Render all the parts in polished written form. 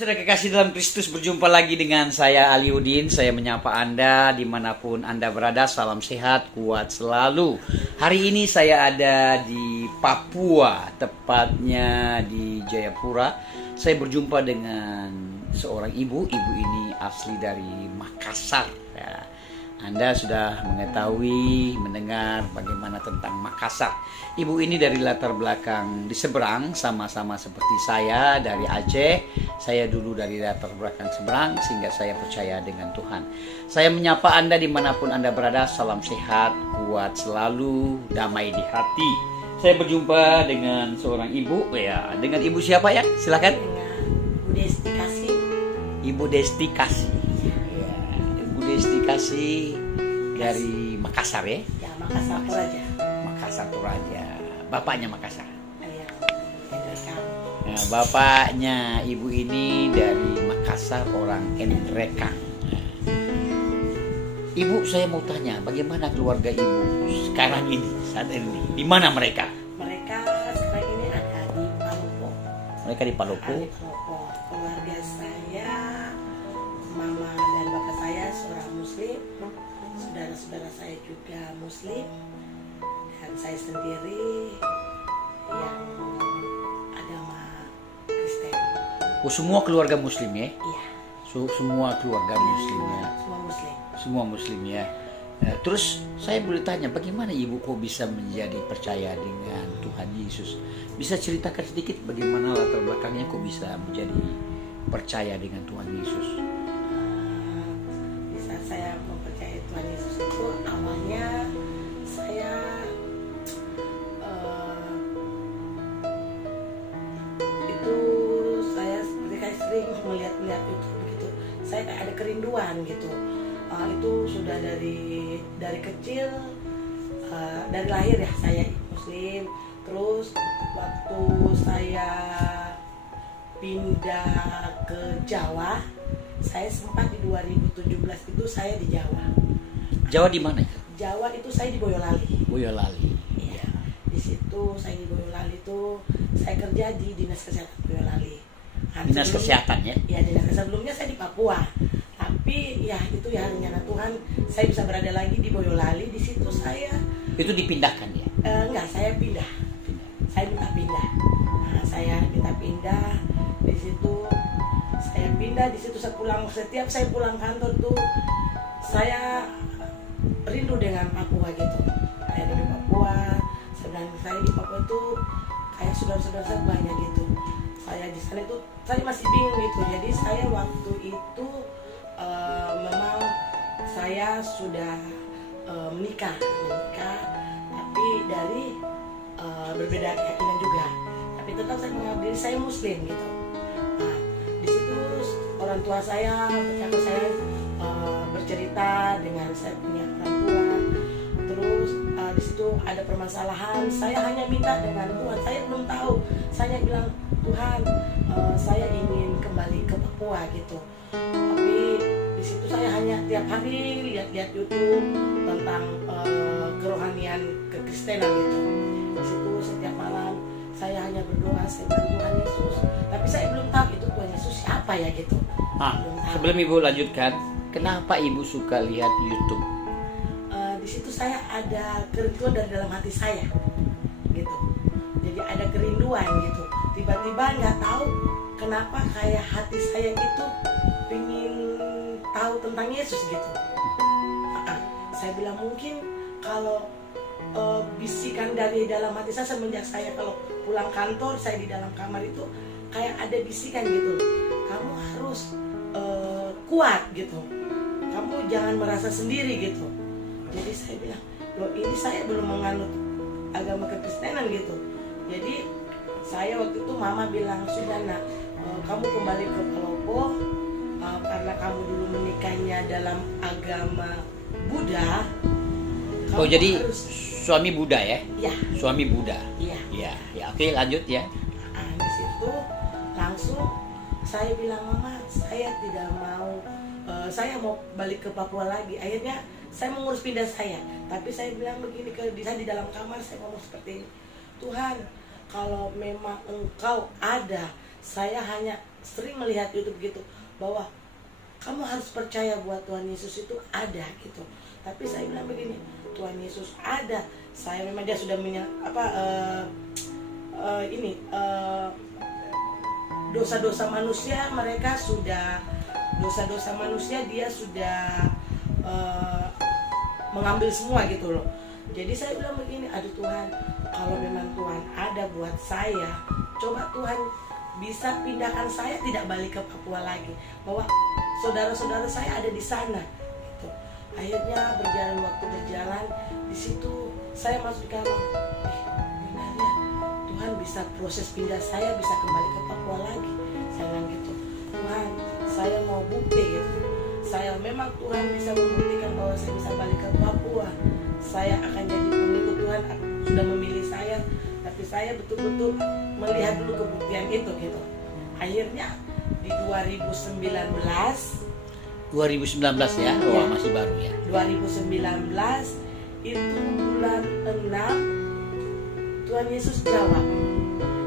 Saudara kekasih dalam Kristus, berjumpa lagi dengan saya Aliudin. Saya menyapa Anda dimanapun Anda berada. Salam sehat, kuat selalu. Hari ini saya ada di Papua, tepatnya di Jayapura. Saya berjumpa dengan seorang ibu. Ibu ini asli dari Makassar. Ya. Anda sudah mengetahui, mendengar bagaimana tentang Makassar. Ibu ini dari latar belakang di seberang, sama-sama seperti saya dari Aceh. Saya dulu dari latar belakang seberang, sehingga saya percaya dengan Tuhan. Saya menyapa Anda dimanapun Anda berada. Salam sehat, kuat selalu, damai di hati. Saya berjumpa dengan seorang ibu. Ya, dengan ibu siapa ya? Silakan. Ibu Desti Kasih. Ibu Desti Kasih. Desti Kasih dari Makassar ya? Ya, Makassar Toraja. Makassar Toraja. Bapaknya Makassar. Iya, Endrekang. Nah, bapaknya ibu ini dari Makassar, orang Endrekang. Ibu, saya mau tanya, bagaimana keluarga ibu sekarang ini, saat ini? Di mana mereka? Mereka sekarang ini ada di Palopo. Mereka di Palopo. Ada di Palopo. Keluarga saya, mama dan bapak saya seorang muslim, saudara-saudara saya juga muslim, dan saya sendiri yang agama Kristen. Oh, semua keluarga muslim ya? Iya. Semua keluarga muslim ya? Semua muslim. Semua muslim ya. Nah, terus saya boleh tanya, bagaimana ibu kok bisa menjadi percaya dengan Tuhan Yesus? Bisa ceritakan sedikit bagaimana latar belakangnya kok bisa menjadi percaya dengan Tuhan Yesus? Saya mempercayai Tuhan Yesus itu awalnya saya itu saya seperti kayak sering melihat YouTube begitu, saya kayak ada kerinduan gitu. Itu sudah dari kecil, dari lahir ya saya muslim. Terus waktu saya pindah ke Jawa, saya sempat di 2017 itu saya di Jawa. Jawa di mana? Jawa itu saya di Boyolali. Boyolali. Iya. Di situ saya di Boyolali itu saya kerja di Dinas Kesehatan Boyolali. Nah, Dinas Kesehatan ya? Iya, Dinas Kesehatan. Sebelumnya saya di Papua. Tapi ya itu ya rencana Tuhan, saya bisa berada lagi di Boyolali. Di situ saya itu dipindahkan ya? Enggak, saya pindah. Saya minta pindah. Nah, saya minta pindah di situ. Saya pindah di situ, setiap saya pulang kantor tuh saya rindu dengan Papua gitu. Saya dari Papua, sedang saya di Papua tuh kayak saudara-saudara saya banyak gitu. Saya di sana itu saya masih bingung gitu. Jadi saya waktu itu memang saya sudah menikah, tapi dari berbeda keyakinan juga. Tapi tetap saya menganggap diri saya Muslim gitu. Di situ orang tua saya bercerita dengan saya punya orang tua. Terus di situ ada permasalahan. Saya hanya minta dengan Tuhan. Saya belum tahu. Saya bilang, Tuhan, saya ingin kembali ke Papua gitu. Tapi di situ saya hanya tiap hari lihat YouTube tentang kerohanian kekristenan gitu. Di situ setiap malam saya hanya berdoa, saya bilang, Tuhan Yesus. Tapi saya belum tahu itu Tuhan Yesus siapa ya gitu. Sebelum ibu lanjutkan, kenapa ibu suka lihat YouTube? Di situ saya ada kerinduan dari dalam hati saya, gitu. Jadi ada kerinduan gitu. Tiba-tiba nggak tahu kenapa kayak hati saya itu pengen tahu tentang Yesus gitu. Saya bilang mungkin kalau bisikan dari dalam hati saya semenjak saya kalau pulang kantor, saya di dalam kamar itu kayak ada bisikan gitu, kamu harus kuat gitu, kamu jangan merasa sendiri gitu. Jadi saya bilang, loh ini saya belum menganut agama kekristenan gitu. Jadi saya waktu itu mama bilang, sudah nak, kamu kembali ke Palopo, karena kamu dulu menikahnya dalam agama Buddha. Oh jadi harus... suami Buddha ya? Iya. Suami Buddha. Iya. Ya, ya. Oke lanjut ya. Di situ langsung saya bilang, mama saya tidak mau, saya mau balik ke Papua lagi. Akhirnya saya mengurus pindah saya. Tapi saya bilang begini ke di dalam kamar, saya ngomong seperti ini, Tuhan, kalau memang Engkau ada, saya hanya sering melihat YouTube gitu bahwa kamu harus percaya buat Tuhan Yesus itu ada gitu. Tapi saya bilang begini, Tuhan Yesus ada. Saya memang dia sudah dosa-dosa manusia mereka sudah dosa-dosa manusia dia sudah mengambil semua gitu loh. Jadi saya bilang begini, aduh Tuhan, kalau memang Tuhan ada buat saya, coba Tuhan bisa pindahkan saya tidak balik ke Papua lagi, bahwa saudara-saudara saya ada di sana gitu. Akhirnya waktu berjalan di situ saya masuk di kamar, benar ya, Tuhan bisa proses pindah saya bisa kembali ke Papua lagi. Saya bilang gitu, Tuhan saya mau bukti gitu, saya memang Tuhan bisa membuktikan bahwa saya bisa balik ke Papua, saya akan jadi pengikut Tuhan, sudah memilih saya, tapi saya betul-betul melihat dulu kebuktian itu gitu. Akhirnya di 2019 ya, wah masih baru ya. 2019 itu bulan 6 Tuhan Yesus jawab.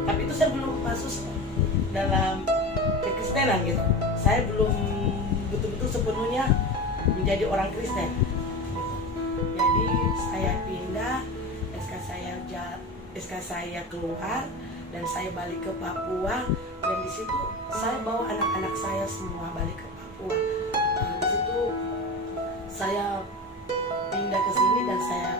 Tapi itu saya belum masuk dalam kekristenan gitu. Saya belum betul-betul sepenuhnya menjadi orang Kristen. Jadi saya pindah, SK saya keluar dan saya balik ke Papua, dan di situ saya bawa anak-anak saya semua balik ke Papua. Di situ saya pindah ke sini dan saya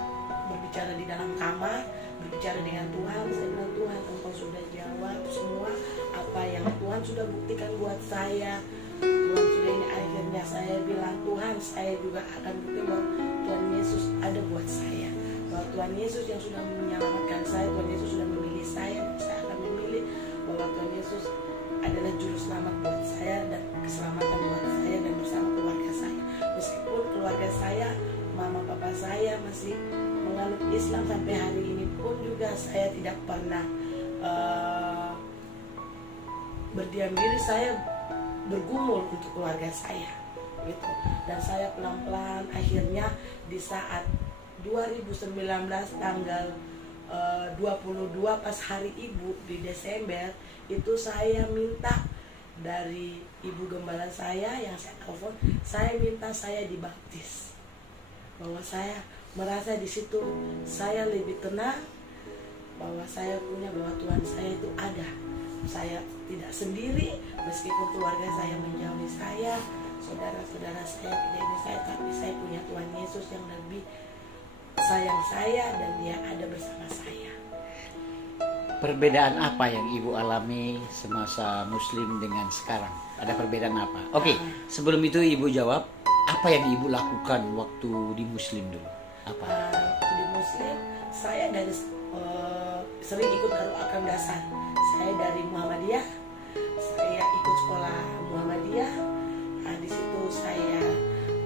berbicara di dalam kamar, berbicara dengan Tuhan. Saya bilang, Tuhan, Engkau sudah jawab semua apa yang Tuhan sudah buktikan buat saya. Tuhan sudah ini. Akhirnya saya bilang, Tuhan, saya juga akan bukti bahwa Tuhan Yesus ada buat saya, bahwa Tuhan Yesus yang sudah menyelamatkan saya, Tuhan Yesus sudah memilih saya, dan saya akan memilih bahwa Tuhan Yesus adalah juru selamat buat saya dan keselamatan buat saya dan bersama keluarga saya. Meskipun keluarga saya, mama papa saya masih menganut Islam sampai hari ini pun juga saya tidak pernah berdiam diri, saya bergumul untuk keluarga saya gitu. Dan saya pelan-pelan akhirnya di saat 2019 tanggal 22 pas hari ibu di Desember itu saya minta dari ibu gembala saya yang saya telepon, saya minta saya dibaptis, bahwa saya merasa di situ saya lebih tenang, bahwa saya punya bahwa Tuhan saya itu ada, saya tidak sendiri meskipun keluarga saya menjauhi saya, saudara-saudara saya tidak ini saya, tapi saya punya Tuhan Yesus yang lebih sayang saya dan dia ada bersama saya. Perbedaan apa yang ibu alami semasa Muslim dengan sekarang? Ada perbedaan apa? Oke, sebelum itu ibu jawab, apa yang ibu lakukan waktu di Muslim dulu? Apa? Di Muslim, saya dari sering ikut Darul Arqam Dasar. Saya dari Muhammadiyah, saya ikut sekolah Muhammadiyah. Di situ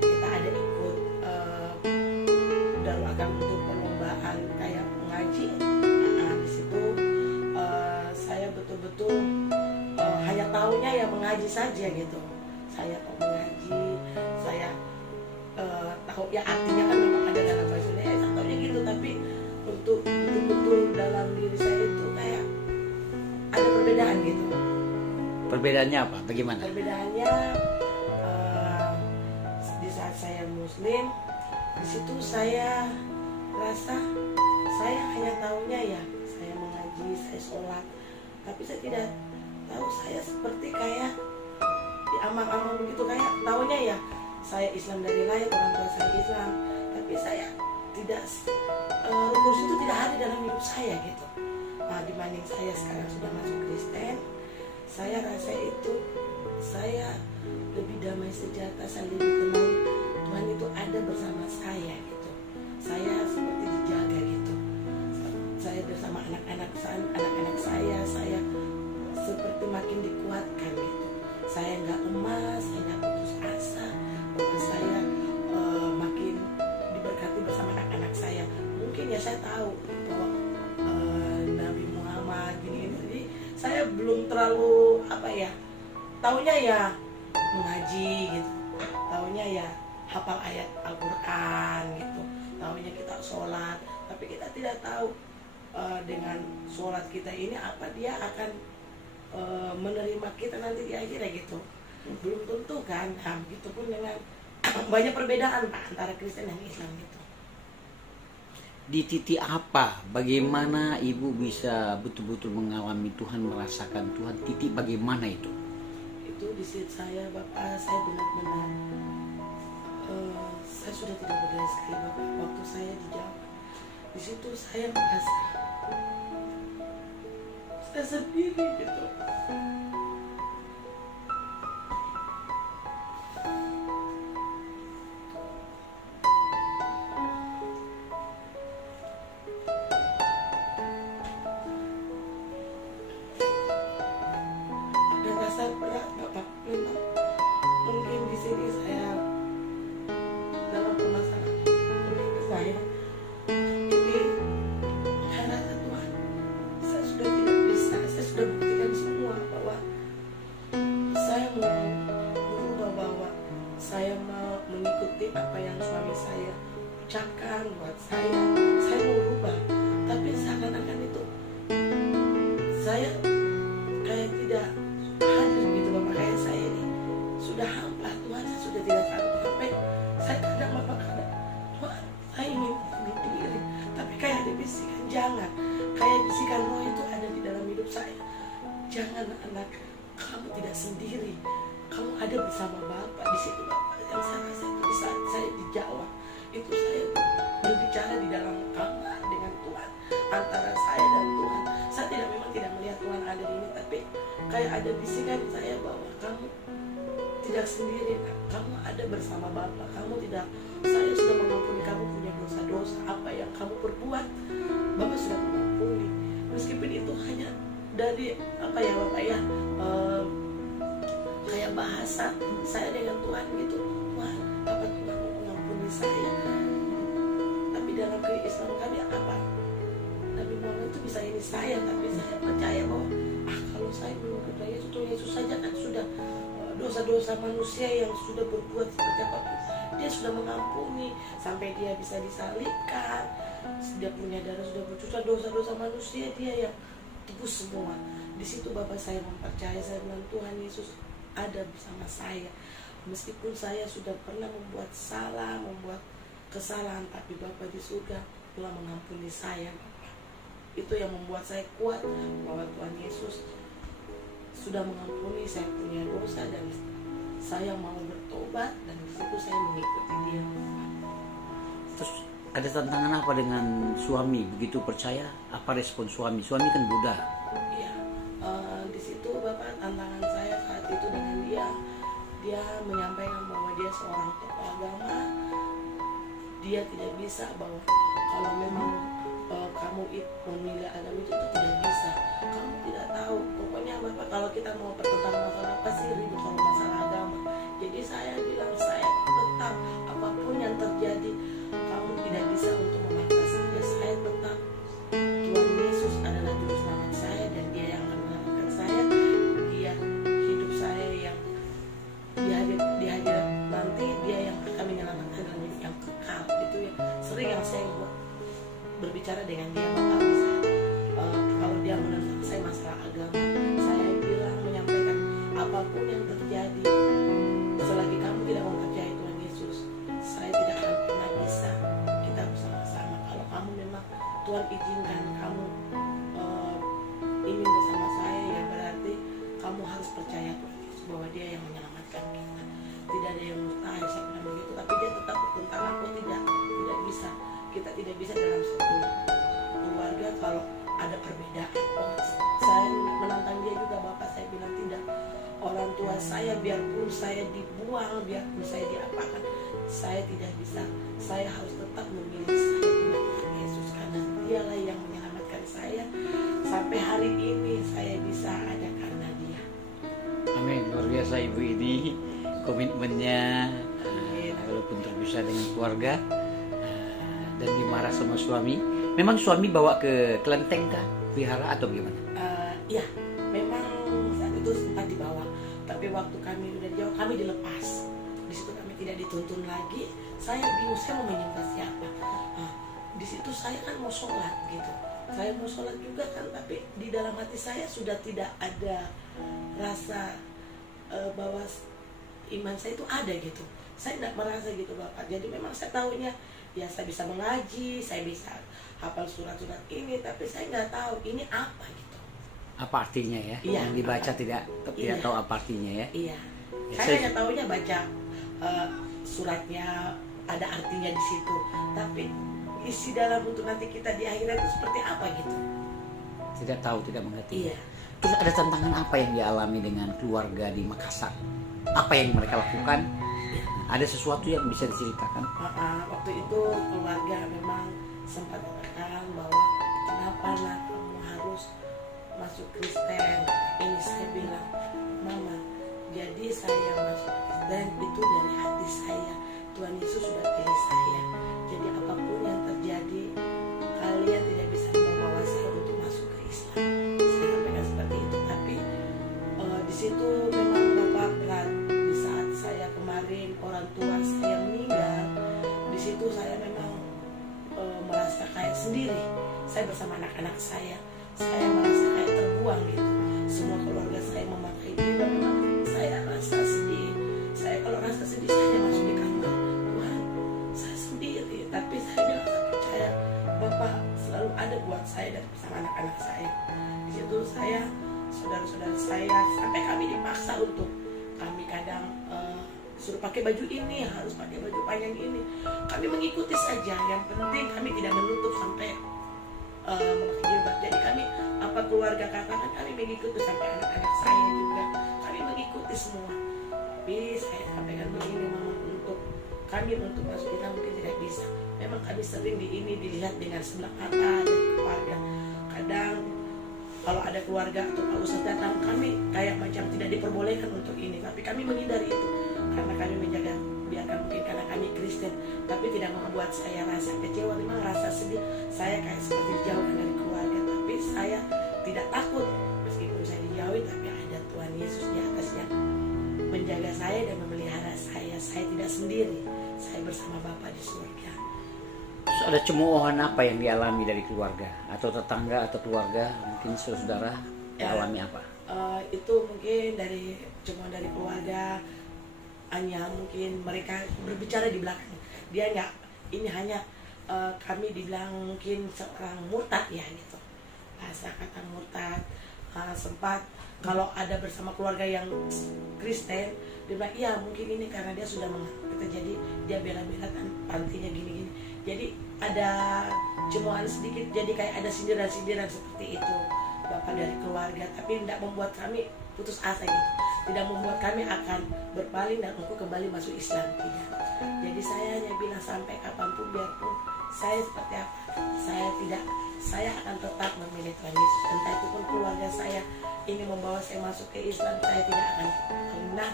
kita ada ikut Darul Arqam untuk perlombaan kayak mengaji. Di situ saya betul-betul hanya tahunya ya mengaji saja gitu. Saya tahu mengaji, saya tahu ya artinya kan memang ada dalam bahasa Indonesia, saya tahunya gitu, tapi untuk betul-betul dalam diri saya itu kayak ada perbedaan gitu. Perbedaannya apa? Bagaimana? Perbedaannya di saat saya Muslim, di situ saya rasa saya hanya tahunya ya saya mengaji, saya sholat, tapi saya tidak tahu saya seperti kayak diamang-amang begitu, kayak tahunya ya saya Islam dari lahir, orang tua saya Islam, tapi saya tidak rukun itu tidak ada dalam hidup saya gitu. Dibanding saya sekarang sudah masuk Kristen, saya rasa itu saya lebih damai sejahtera, saya lebih tenang. Tuhan itu ada bersama saya gitu. Saya seperti dijaga gitu. Saya bersama anak-anak saya seperti makin dikuatkan gitu. Saya nggak emas, saya nggak putus asa, bahwa saya makin diberkati bersama anak-anak saya. Mungkin ya saya tahu bahwa Nabi Muhammad gini, jadi saya belum terlalu taunya ya mengaji gitu, taunya ya hafal ayat Al-Quran gitu, taunya kita sholat, tapi kita tidak tahu dengan sholat kita ini apa dia akan menerima kita nanti di akhirat gitu. Belum tentu kan. Nah, begitu pun dengan banyak perbedaan Pak antara Kristen dan Islam gitu. Di titik apa, bagaimana ibu bisa betul-betul mengalami Tuhan, merasakan Tuhan, titik bagaimana itu? Itu di situ saya, Bapak, saya benar-benar saya sudah tidak berdaya sekali Bapak. Waktu saya di Jawa, di situ saya merasa saya sendiri gitu. Ada rasa berat Bapak, memang mungkin di sini saya dalam permasalahan keluarga saya ini karena Tuhan, saya sudah tidak bisa, saya sudah buktikan semua bahwa saya mau berubah, bahwa saya mau mengikuti apa yang suami saya ucapkan buat saya mau berubah, tapi seakan-akan itu saya kayak tidak hadir gitu Bapak. Kayak saya ini sudah hampa Tuhan, saya sudah tidak sanggup. Sampai saya kadang Bapak kadang, Tuhan saya ingin bunuh diri, tapi kayak ada bisikan jangan, kayak bisikan roh itu ada di dalam hidup saya. Jangan anak, kamu tidak sendiri, kamu ada bersama Bapak. Di situ Bapak yang saya rasa itu di saat saya dijawab itu, saya berbicara di dalam kamar dengan Tuhan, antara saya dan Tuhan. Saya memang tidak melihat Tuhan ada di ini, tapi kayak ada bisikan saya bahwa kamu tidak sendiri, kamu ada bersama Bapa. Kamu tidak, saya sudah mengampuni kamu punya dosa-dosa apa yang kamu perbuat, Bapa sudah mengampuni. Meskipun itu hanya dari apa ya Bapak ya, kayak bahasa saya dengan Tuhan gitu. Tuhan, apa Tuhan mau mengampuni saya? Tapi dalam keislaman kami apa? Nabi Muhammad itu bisa ini saya, tapi saya percaya bahwa kalau saya belum percaya Tuhan Yesus saja kan sudah dosa-dosa manusia yang sudah berbuat seperti apapun, dia sudah mengampuni sampai dia bisa disalibkan, dia punya darah sudah bercucur, dosa-dosa manusia dia yang tebus semua. Di situ Bapak saya mempercayai, saya bilang Tuhan Yesus ada bersama saya, meskipun saya sudah pernah membuat salah, membuat kesalahan, tapi Bapak di surga telah mengampuni saya Bapak. Itu yang membuat saya kuat bahwa Tuhan Yesus sudah mengampuni saya punya dosa dan saya mau bertobat, dan di situ saya mengikuti dia. Terus ada tantangan apa dengan suami? Begitu percaya, apa respon suami? Suami kan Buddha. Iya, di situ Bapak tantangan saya saat itu dengan dia menyampaikan bahwa dia seorang tokoh agama, dia tidak bisa, bahwa kalau memang kamu memilih agama itu tidak bisa, kamu tidak tahu. Pokoknya Bapak kalau kita mau pertentang masalah apa sih ribut kalau masalah agama. Jadi saya bilang saya tetap apapun yang terjadi, kamu tidak bisa untuk memaksa saya. Saya tetap, Tuhan Yesus adalah juru selamat saya dan dia yang akan menyelamatkan saya. Dia hidup saya yang di hadirat nanti, dia yang akan menyelamatkan dan yang kekal. Itu yang sering yang saya buat berbicara dengan dia Bapak. Kalau dia menentang saya masalah agama, saya bilang menyampaikan apapun yang terjadi, selagi kamu tidak mempercayai Tuhan Yesus, saya tidak akan pernah bisa kita bersama-sama. Kalau kamu memang Tuhan izinkan kamu ingin bersama saya, ya berarti kamu harus percaya Tuhan Yesus bahwa dia yang menyelamatkan kita. Tidak ada yang mustahil, saya bilang begitu. Tapi dia tetap bertentang, aku tidak bisa. Kita tidak bisa dalam satu keluarga kalau ada perbedaan. Saya menantang dia juga Bapak, saya bilang tidak. Orang tua saya biarpun saya dibuang, biarpun saya diapakan, saya tidak bisa. Saya harus tetap memilih saya punya Tuhan Yesus, karena dialah yang menyelamatkan saya. Sampai hari ini saya bisa ada karena dia. Amin, luar biasa ibu ini komitmennya, walaupun terpisah dengan keluarga dan dimarah sama suami. Memang suami bawa ke kelenteng kah, vihara atau gimana? Iya, memang saat itu sempat dibawa, tapi waktu kami udah jauh kami dilepas. Di situ kami tidak dituntun lagi. Saya bingung, saya mau menyembah siapa? Di situ saya kan mau sholat gitu. saya mau sholat juga kan, tapi di dalam hati saya sudah tidak ada rasa bahwa iman saya itu ada gitu. Saya tidak merasa gitu Bapak. Jadi memang saya tahunya ya saya bisa mengaji, saya bisa hafal surat-surat ini, tapi saya nggak tahu ini apa gitu. Apa artinya ya? Iya, Yang dibaca apa? tidak Iya. tahu apa artinya ya? Iya. Ya, Saya hanya tahunya baca suratnya, ada artinya di situ. Tapi isi dalam untuk nanti kita di akhirat itu seperti apa gitu. Tidak tahu, tidak mengerti. Iya. Terus ada tantangan apa yang dialami dengan keluarga di Makassar? Apa yang mereka lakukan? Ada sesuatu yang bisa diceritakan? Waktu itu keluarga memang sempat mengatakan bahwa kenapa nak kamu harus masuk Kristen. Ini saya bilang, Mama, jadi saya masuk Kristen itu dari hati saya. Tuhan Yesus sudah pilih saya. Jadi apapun yang terjadi, kalian tidak bisa membawa saya untuk masuk ke Islam. Saya sampaikan seperti itu. Tapi di situ memang Bapak berat. Di saat saya kemarin orang tua saya meninggal, di situ saya memang merasa kayak sendiri. Saya bersama anak-anak saya merasa kayak terbuang gitu. Semua keluarga saya memakai jilbab, memang saya rasa sedih. Saya kalau rasa sedih saya masuk di kamar, Tuhan, saya sendiri. Tapi saya bilang saya percaya Bapak selalu ada buat saya dan bersama anak-anak saya. Di situ saya, saudara-saudara saya, sampai kami dipaksa untuk kami kadang suruh pakai baju ini, harus pakai baju panjang ini. Kami mengikuti saja. Yang penting kami tidak menutup sampai memakai jilbab. Jadi kami apa keluarga katakan kami mengikuti, sampai anak-anak saya juga kami mengikuti semua. Tapi saya sampaikan begini, Mama, untuk kami untuk masuk Islam mungkin tidak bisa. Memang kami sering dilihat dengan sebelah mata dari keluarga. Kadang kalau ada keluarga atau Pak Ustadz datang, kami kayak macam tidak diperbolehkan untuk ini. Tapi kami menghindari itu karena kami menjaga, biarkan mungkin karena kami Kristen, tapi tidak membuat saya rasa kecewa. Memang rasa sedih, saya kayak seperti dijauhkan dari keluarga. Tapi saya tidak takut, meskipun saya dijauhi, tapi ada Tuhan Yesus di atas yang menjaga saya dan memelihara saya. Saya tidak sendiri, saya bersama Bapa di surga. Terus ada cemoohan apa yang dialami dari keluarga atau tetangga atau keluarga, mungkin saudara dialami apa? Itu mungkin dari cemoohan dari keluarga, hanya mungkin mereka berbicara di belakang. Dia nggak, ini hanya kami dibilang mungkin seorang murtad ya gitu, bahasa kata murtad. Sempat kalau ada bersama keluarga yang Kristen, dia bilang iya mungkin ini karena dia sudah kita, jadi dia bela-bela kan pantinya gini-gini. Jadi ada cemoohan sedikit, jadi kayak ada sindiran-sindiran seperti itu Bapak dari keluarga. Tapi tidak membuat kami putus asa gitu, tidak membuat kami akan berpaling dan aku kembali masuk Islam, tidak. Jadi saya hanya bilang sampai kapanpun, biarpun saya seperti apa, saya akan tetap memilih Tuhan Yesus. Entah itu pun keluarga saya ini membawa saya masuk ke Islam, saya tidak akan pernah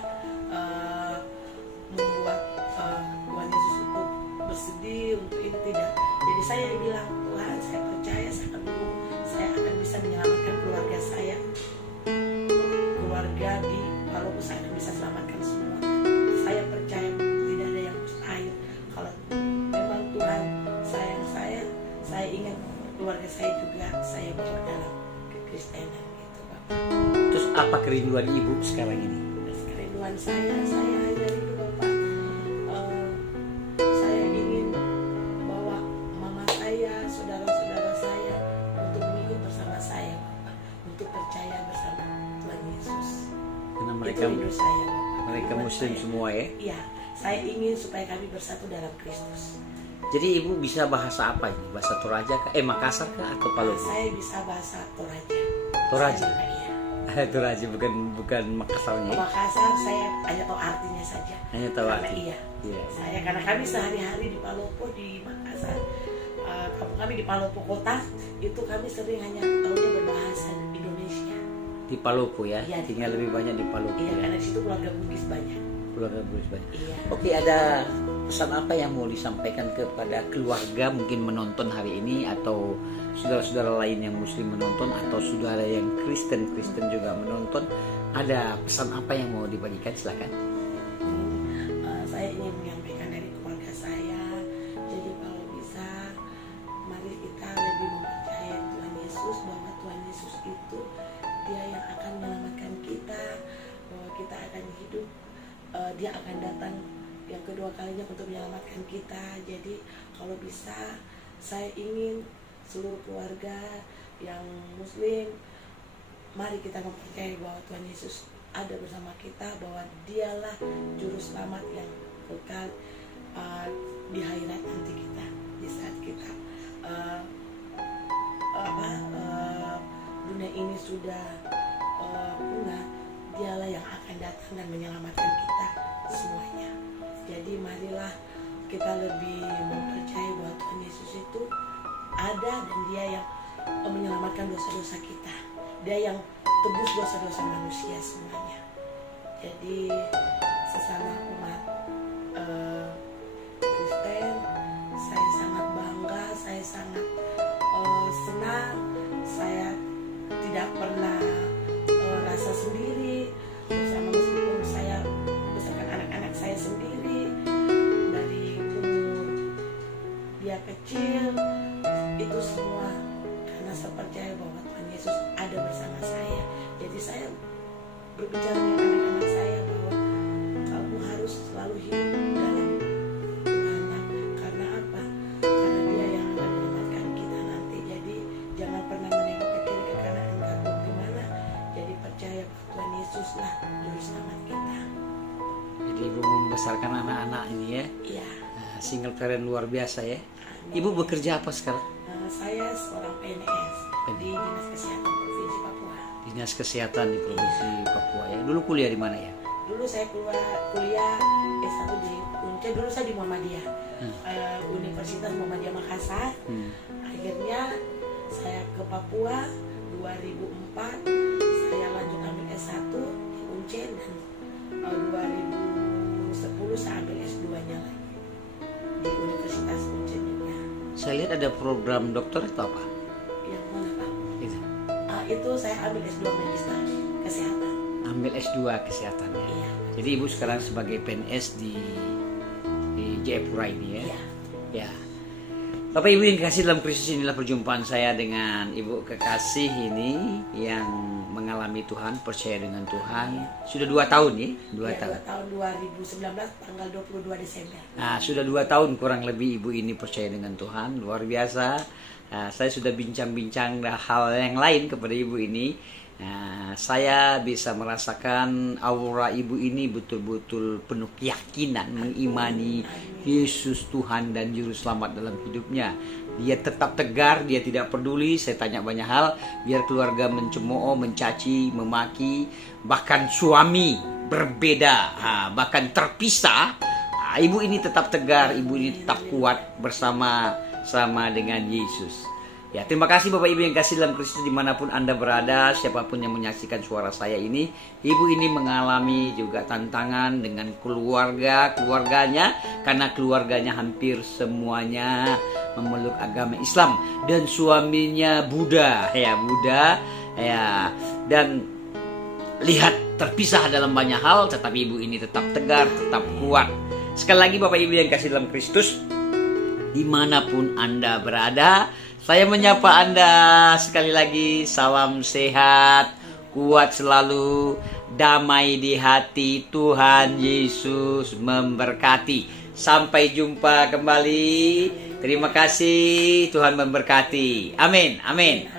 membuat Tuhan Yesus untuk bersedih untuk ini, tidak. Jadi saya bilang, Tuhan, saya percaya, saya akan bisa menyelamatkan keluarga saya. Keluarga di Palopo saya akan bisa selamatkan semua. Saya percaya tidak ada yang mustahil. Kalau memang Tuhan sayang saya ingin keluarga saya juga saya bawa dalam kekristenan gitu, Bapak. Terus apa kerinduan ibu sekarang ini? Kerinduan saya hanya itu, Bapak. Saya ingin bawa mama saya, saudara-saudara saya untuk mengikut bersama saya, Bapak, untuk percaya bersama Tuhan Yesus. Karena mereka Itu rindu saya, Bapak. mereka Buat Muslim saya. semua ya. Iya, saya ingin supaya kami bersatu dalam Kristus. Jadi ibu bisa bahasa apa ini? Bahasa Toraja kah? Makassar kah atau Palopo? Saya bisa bahasa Toraja. Toraja? Iya. Toraja bukan Makassarnya. Makassar saya hanya tahu artinya saja. Hanya tahu Karena artinya. Iya. Iya. Karena kami sehari-hari di Palopo, di Makassar, kampung kami di Palopo kota, itu kami sering hanya tahunya berbahasa Indonesia. Di Palopo ya? Iya, Tinggal lebih banyak di Palopo. Iya, Ya. karena di situ keluarga Bugis banyak. Keluarga Bugis banyak. Iya. Oke, ada pesan apa yang mau disampaikan kepada keluarga mungkin menonton hari ini, atau saudara-saudara lain yang Muslim menonton, atau saudara yang Kristen juga menonton? Ada pesan apa yang mau dibagikan? Silakan. Saya ingin menyampaikan dari keluarga saya. Jadi kalau bisa, mari kita lebih mempercayai Tuhan Yesus, bahwa Tuhan Yesus itu Dia yang akan menyelamatkan kita, bahwa kita akan hidup, Dia akan datang yang kedua kalinya untuk menyelamatkan kita. Jadi kalau bisa, saya ingin seluruh keluarga yang Muslim, mari kita mempercayai bahwa Tuhan Yesus ada bersama kita, bahwa Dialah juru selamat yang kekal di akhirat nanti kita, di saat kita dunia ini sudah punah. Dialah yang akan datang dan menyelamatkan kita semuanya. Jadi marilah kita lebih mempercayai bahwa Tuhan Yesus itu ada, dan Dia yang menyelamatkan dosa-dosa kita. Dia yang tebus dosa-dosa manusia semuanya. Jadi sesama umat Kristen, saya sangat bangga, saya sangat senang. Saya tidak pernah rasa sendiri bersama, meskipun saya besarkan anak-anak saya sendiri dari umur dia kecil, itu semua karena saya percaya bahwa Tuhan Yesus ada bersama saya. Jadi saya berbicara dengan anak-anak saya bahwa kamu harus selalu hidup dalam Tuhan. Karena apa? Karena Dia yang akan menyelamatkan kita nanti. Jadi jangan pernah menengok ke kiri ke kanan, takut di mana. Jadi percaya bahwa Tuhan Yesuslah juru selamat kita. Jadi ibu membesarkan anak-anak ini ya. Iya. Single parent luar biasa ya. Ibu bekerja apa sekarang? Saya seorang PNS di Dinas Kesehatan Provinsi Papua. Dinas Kesehatan di Provinsi Papua ya. Dulu kuliah di mana ya? Dulu saya kuliah S1 di Unce. Dulu saya di Muhammadiyah, Universitas Muhammadiyah Makassar. Akhirnya saya ke Papua 2004. Saya lanjut ambil S1 di Unce, dan 2010 saya ambil S2-nya lagi di Universitas Unce juga. Saya lihat ada program dokter atau apa? Yang mana Pak? Itu. Itu saya ambil S2 Magister Kesehatan. Ambil S2 kesehatan ya. Iya. Jadi ibu sekarang sebagai PNS di Jayapura ini ya. Iya. Ya. Bapak Ibu yang kasih dalam Kristus, inilah perjumpaan saya dengan Ibu kekasih ini yang mengalami Tuhan, percaya dengan Tuhan. Sudah 2 tahun ya? 2 tahun. 2 tahun 2019 tanggal 22 Desember. Nah, sudah 2 tahun kurang lebih Ibu ini percaya dengan Tuhan, luar biasa. Nah, saya sudah bincang-bincang hal yang lain kepada Ibu ini. Nah, saya bisa merasakan aura Ibu ini betul-betul penuh keyakinan, mengimani Yesus Tuhan dan Juru Selamat dalam hidupnya. Dia tetap tegar, dia tidak peduli saya tanya banyak hal, biar keluarga mencemooh, mencaci, memaki, bahkan suami berbeda, bahkan terpisah. Ibu ini tetap tegar, ibu ini tetap kuat bersama dengan Yesus. Ya, terima kasih Bapak Ibu yang kasih dalam Kristus dimanapun Anda berada, siapapun yang menyaksikan suara saya ini. Ibu ini mengalami juga tantangan dengan keluarganya, karena keluarganya hampir semuanya memeluk agama Islam, dan suaminya Buddha, dan lihat terpisah dalam banyak hal, tetapi ibu ini tetap tegar, tetap kuat. Sekali lagi Bapak Ibu yang kasih dalam Kristus, dimanapun Anda berada, saya menyapa Anda sekali lagi. Salam sehat, kuat selalu, damai di hati. Tuhan Yesus memberkati. Sampai jumpa kembali. Terima kasih, Tuhan memberkati. Amin, amin.